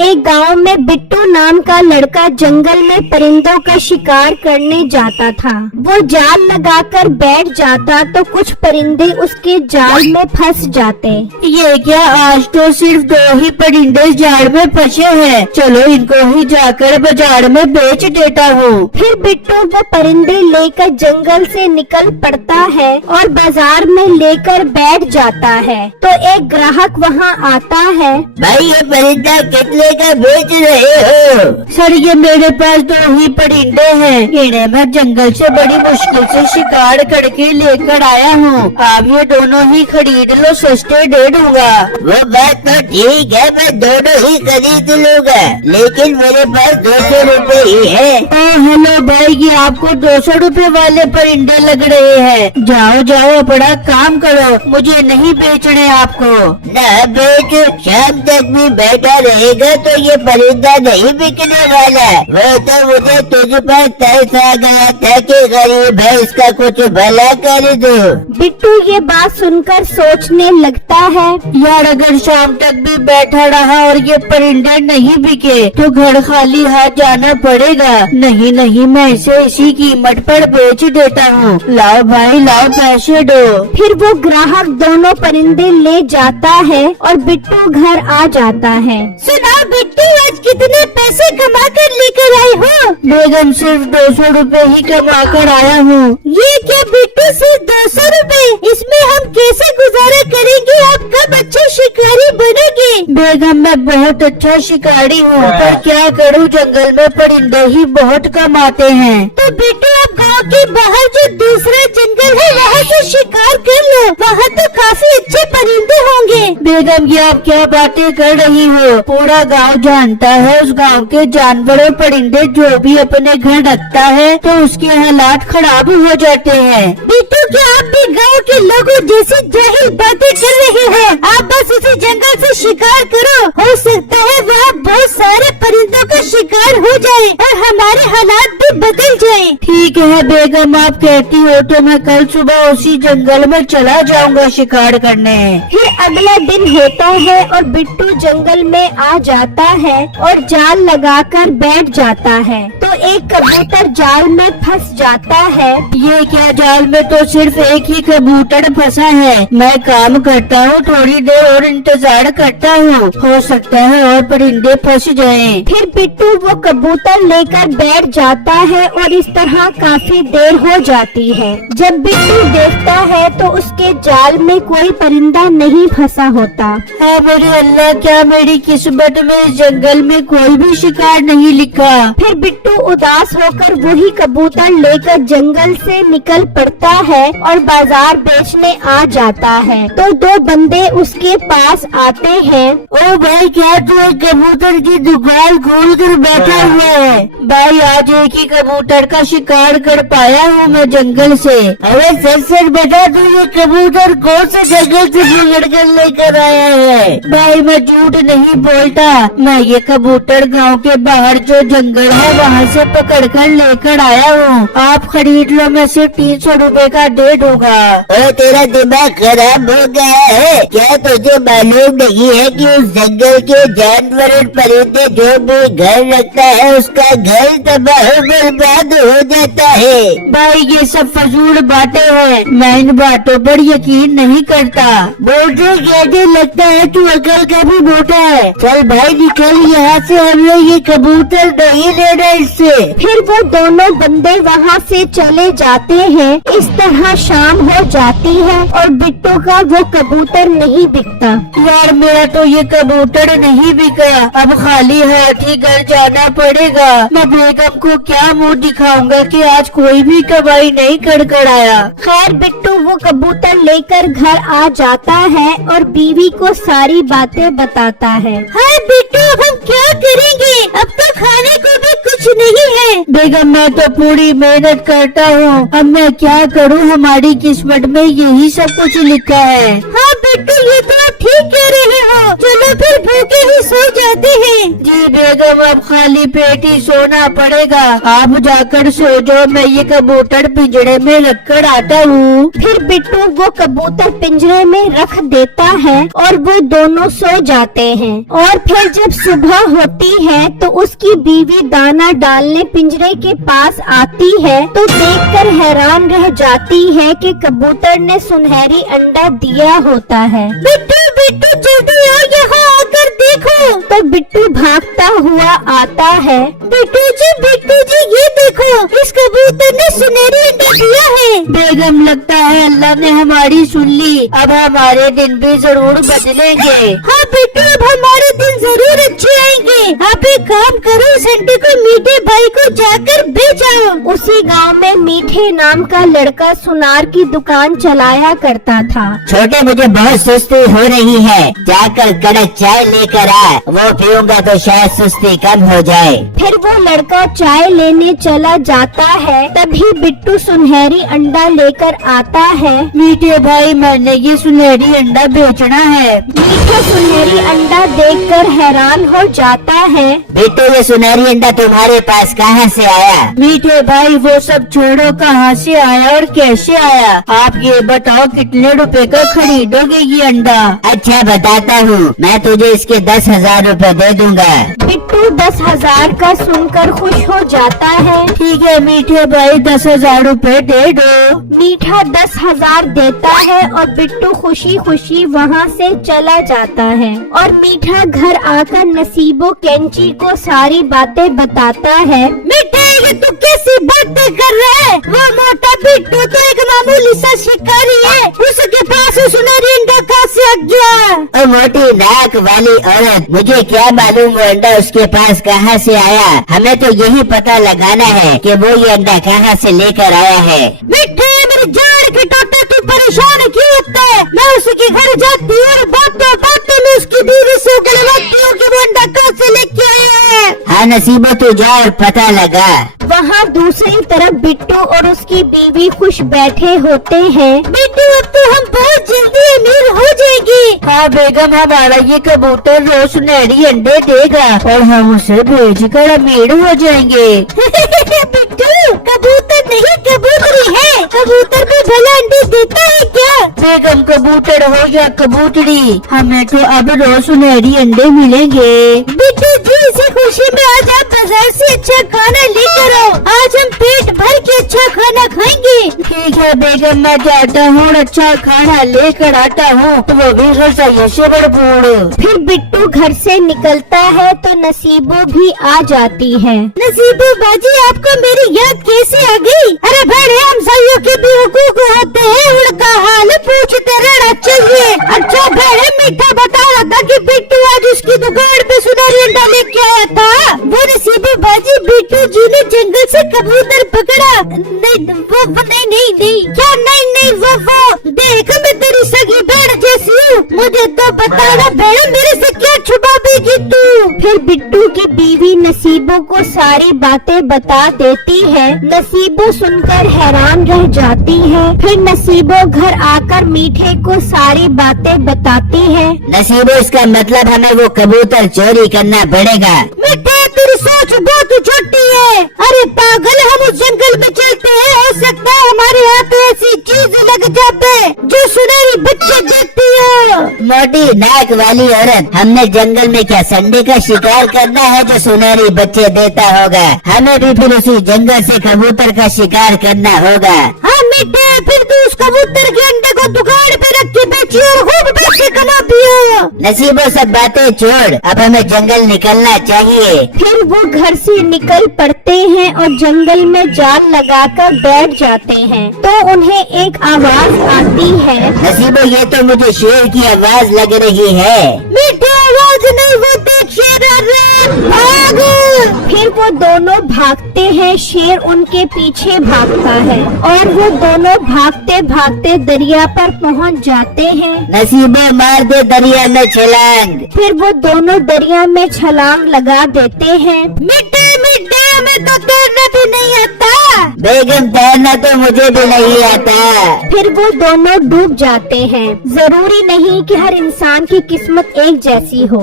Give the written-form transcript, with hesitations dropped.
एक गांव में बिट्टू नाम का लड़का जंगल में परिंदों का शिकार करने जाता था। वो जाल लगाकर बैठ जाता तो कुछ परिंदे उसके जाल में फंस जाते। ये क्या, आज तो सिर्फ 2 ही परिंदे जाल में फंसे हैं। चलो इनको ही जाकर बाजार में बेच देता हूँ। फिर बिट्टू वो परिंदे लेकर जंगल से निकल पड़ता है और बाजार में लेकर बैठ जाता है। तो एक ग्राहक वहाँ आता है। भाई ये परिंदा कितने का बेच रहे हो? सर ये मेरे पास 2 ही परिंदे हैं। इन्हें मैं जंगल से बड़ी मुश्किल से शिकार करके लेकर आया हूँ। आप ये दोनों ही खरीद लो, सस्ते दे दूंगा। वो बात तो ठीक है, मैं दोनों ही खरीद लूंगा, लेकिन मेरे पास 200 रुपए ही है। हेलो भाई, ये आपको 200 रुपए वाले परिंदे लग रहे हैं। जाओ जाओ अपना काम करो, मुझे नहीं बेचने आपको। न बेच, शाम तक भी बैठा रहेगा तो ये परिंदा नहीं बिकने वाला। वो तो मुझे तुझ पर तरस आ गया था कि गरीब है, इसका कुछ भला कर दो। बिट्टू ये बात सुनकर सोचने लगता है, यार अगर शाम तक भी बैठा रहा और ये परिंदे नहीं बिके तो घर खाली हाथ जाना पड़ेगा। नहीं नहीं, मैं इसे इसी कीमत पर बेच देता हूँ। लाओ भाई लाओ, पैसे दो। फिर वो ग्राहक दोनों परिंदे ले जाता है और बिट्टू घर आ जाता है। सुनाओ बिट्टू, आज कितने पैसे कमा कर लेकर आए हो? बेगम सिर्फ 200 रुपए ही कमा कर आया हूँ। ये क्या बिट्टू, सिर्फ 200 रुपए? इसमें हम कैसे गुजारा करेंगे? आप कब अच्छे शिकारी बनोगे? बेगम मैं बहुत अच्छा शिकारी हूँ, पर क्या करूँ, जंगल में परिंदे ही बहुत कम आते हैं। तो बिट्टू आप गाँव के बाहर जो दूसरा जंगल है वहाँ से शिकार कर लो, वहाँ तो काफी अच्छे परिंदे होंगे। बेगम ये आप क्या बातें कर रही हो? पूरा गांव जानता है उस गांव के जानवर और परिंदे जो भी अपने घर रखता है तो उसके हालात खराब हो जाते हैं। बिट्टू क्या आप भी गांव के लोगों जैसी जाहिल बातें कर रहे हैं? आप बस उसी जंगल से शिकार करो, हो सकता है वहाँ बहुत सारे परिंदों का शिकार हो जाए और हमारे हालात भी बदल जाए। ठीक है बेगम, आप कहती हो तो मैं कल सुबह उसी जंगल में चला जाऊंगा शिकार करने। फिर अगला दिन होता है और बिट्टू जंगल में आ जाता है और जाल लगाकर बैठ जाता है। तो एक कबूतर जाल में फंस जाता है। ये क्या, जाल में तो सिर्फ एक ही कबूतर फंसा है। मैं काम करता हूँ, थोड़ी देर और इंतजार करता हूँ, हो सकता है और परिंदे फंस जाएं। फिर बिट्टू वो कबूतर लेकर बैठ जाता है और इस तरह काफी देर हो जाती है। जब बिट्टू देखता है तो उसके जाल में कोई परिंदा नहीं फंसा होता। है मेरे अल्लाह, क्या मेरी किस्मत में इस जंगल में कोई भी शिकार नहीं लिखा। फिर बिट्टू उदास होकर वही कबूतर लेकर जंगल से निकल पड़ता है और बाजार बेचने आ जाता है। तो 2 बंदे उसके पास आते हैं। ओ भाई, क्या तू एक कबूतर की दुकान खोल कर बैठा हुआ है? भाई आज एक ही कबूतर का शिकार कर पाया हूँ मैं जंगल से। अरे सच बता, तू ये कबूतर कौन से जंगल से पकड़ कर लेकर आया है? भाई मैं झूठ नहीं बोलता, मैं ये कबूतर गांव के बाहर जो जंगल है वहाँ से पकड़ कर लेकर आया हूँ। आप खरीद लो, मैं सिर्फ 300 रुपए का दे दूंगा। तेरा दिमाग खराब हो गया है क्या? तुझे मालूम नहीं है कि उस जंगल के जानवर और परिंदे जो भी घर रखता है उसका घर तबाह बर्बाद हो जाता है। भाई ये सब फजूल बातें हैं, मैं इन बातों पर यकीन नहीं करता। बोलते कहते लगता है तू अकल का भी मोटा है। चल भाई निकल यहाँ से, हमें ये कबूतर नहीं लेना इससे। फिर वो दोनों बंदे वहाँ से चले जाते हैं। इस तरह शाम हो जाती है और बिट्टू का वो कबूतर नहीं बिकता। यार मेरा तो ये कबूतर नहीं बिका, अब खाली हाथ ही घर जाना पड़ेगा। मैं बेगम को क्या मुंह दिखाऊंगा कि आज कोई भी कमाई नहीं कर आया। खैर बिट्टू वो कबूतर लेकर घर आ जाता है और बीवी को सारी बातें बताता है। हाँ बिट्टू, अब हम क्या करेंगे? अब तो खाने को भी कुछ नहीं है। बेगम मैं तो पूरी मेहनत करता हूँ, अब मैं क्या करूँ? हमारी किस्मत में यही सब कुछ लिखा है। हाँ बिट्टू, ये तो आप ठीक कह रहे हो, चलो फिर भूखे ही सो जाते हैं। जी बेगम, अब खाली पेट ही सोना पड़ेगा। आप जाकर सो जाओ, मैं ये कबूतर पिंजरे में रखकर आता हूँ। फिर बिट्टू वो कबूतर पिंजरे में रख देता है और वो दोनों सो जाते हैं। और फिर जब सुबह होती है तो उसकी बीवी दाना डालने पिंजरे के पास आती है तो देखकर हैरान रह जाती है कि कबूतर ने सुनहरी अंडा दिया होता है। बिट्टू बिट्टू जल्दी आओ, यहाँ आकर देखो। तो बिट्टू भागता हुआ आता है। बिट्टू जी ये देखो, इस कबूतर ने सुनहरी अंडा दिया है। बेगम, लगता है अल्लाह ने हमारी सुन ली। अब हमारे दिन भी जरूर बदलेंगे। हाँ बिट्टू, अब हमारे दिन जरूर अच्छे आएंगे। आप एक काम करो, इस अंडे को मीठे भाई को जाकर बेचाओ। उसी गांव में मीठे नाम का लड़का सुनार की दुकान चलाया करता था। छोटे, मुझे बहुत सुस्ती हो रही है, जाकर कड़क चाय लेकर आ, वो पीऊंगा तो शायद सुस्ती कम हो जाए। फिर वो लड़का चाय लेने चला जाता है। तभी बिट्टू सुनहरी अंडा लेकर आता है। मीठे भाई, मैंने ये सुनहरी अंडा बेचना है। मीठा सुनहरी अंडा देखकर हैरान हो जाता है। बिट्टू, ये सुनहरी अंडा तुम्हारे पास कहाँ से आया? मीठे भाई, वो सब छोड़ो, कहाँ से आया और कैसे आया? आप ये बताओ, कितने रुपए का खरीदोगे ये अंडा? अच्छा बताता हूँ, मैं तुझे इसके 10,000 रुपए दे दूंगा। बिट्टू 10,000 का सुनकर खुश हो जाता है। ठीक है मीठे भाई, 10,000 रुपए दे दो। मीठा 10,000 देता है और बिट्टू खुशी खुशी वहाँ से चला जाता है। और मीठा घर आकर नसीबो कैंची को सारी बातें बताता है। मीठे, ये तू कैसी बातें कर रहा है? वो मोटा बिट्टू तो एक मामूली सा शिकारी है, उसके पास सुनहरी अंडा कहाँ से आ गया? ओ मोटी नाक वाली औरत, मुझे क्या मालूम वो अंडा उसके पास कहाँ से आया। हमें तो यही पता लगाना है कि वो ये अंडा कहाँ से लेकर आया है। मिठे, मेरी जान के टोटे, तू परेशान क्यों होता है? मैं उसके घर जाती हूँ और बातों में उसकी बीवी से उगलवाती हूँ कि वो अंडा कहाँ से लेके आया है। हाँ नसीबो, तू जा और पता लगा। वहाँ दूसरी तरफ बिट्टू और उसकी बीवी खुश बैठे होते हैं। बिट्टू, अब तो हम बहुत जल्दी अमीर हो जाएंगे। हाँ बेगम, हमारा ये कबूतर रोज सुनहरी अंडे देगा और हम उसे बेचकर अमीर हो जाएंगे। बिट्टू, कबूतर नहीं कबूतरी है। कबूतर भी भला अंडे देता है क्या? बेगम, कबूतर हो या कबूतरी, हमें तो अब रोज सुनहरी अंडे मिलेंगे। बिट्टू जी, इसी खुशी में आज आप बाजार से अच्छा खाना लेकर आओ। आज हम पेट भर के अच्छा खाना खाएंगे। ठीक है बेगम, मैं जाता हूँ और अच्छा खाना लेकर आता हूँ, वो भी रसोई से भरपूर। फिर बिट्टू घर से निकलता है तो नसीबो भी आ जाती है। नसीबो बाजी, आपको मेरी याद कैसे आ गई? अरे बड़े हमसाइयों के भी हुकूक होते हैं, उनका हाल पूछते रहना चाहिए। अच्छा बड़े, मीठा बता रहा था कि बिट्टू आज उसकी दुकान पे सुनहरी अंडा लेके आया था। वो नसीबो बाजी, बिट्टू जी ने जंगल से कबूतर पकड़ा। नहीं वो नहीं क्या? नहीं वो देख, मैं तेरी सगी बहन जैसी हूँ, मुझे तो बता ना बहन, मेरे से क्या छुपाएगी तू? फिर बिट्टू की बीवी नसीबो को सारी बातें बता देती है। नसीबो सुनकर हैरान रह जाती है। फिर नसीबो घर आकर मीठे को सारी बातें बताती है। नसीबो, इसका मतलब हमें वो कबूतर चोरी करना पड़ेगा। मीठे, तेरी सोच बहुत छोटी है। अरे पागल, हम उस जंगल में चलते हैं, हो सकता है हमारे हाथ ऐसी चीज लग जाते जो सुनहरी बच्चे देती है। मोटी नाक वाली औरत, हमने जंगल में क्या संडे का शिकार करना है जो सुनहरी बच्चे देता होगा? हमें भी फिर उसी जंगल से कबूतर का शिकार करना होगा। हाँ मीठे, फिर तू उस कबूतर के अंडे को दुकान पे रख के बेची और खूब पैसे कमा पियो। नसीबो, सब बातें छोड़, अब हमें जंगल निकलना चाहिए। फिर वो घर से निकल पड़ते हैं और जंगल में जाल लगाकर बैठ जाते हैं। तो उन्हें एक आवाज आती है। नसीबो, ये तो मुझे शेर की आवाज लग रही है। मीठे, आवाज नहीं, वो देख शेर आ रहा है, भागो। फिर वो दोनों भागते हैं। शेर उनके पीछे भागता है और वो दोनों भागते भागते दरिया पर पहुंच जाते हैं। नसीबो, मार दे दरिया में छलांग। फिर वो दोनों दरिया में छलांग लगा देते हैं। मीठे, हमें तो तैरना भी नहीं आता। बेगम तैरना तो मुझे भी नहीं आता। फिर वो दोनों डूब जाते हैं। जरूरी नहीं कि हर इंसान की किस्मत एक जैसी हो।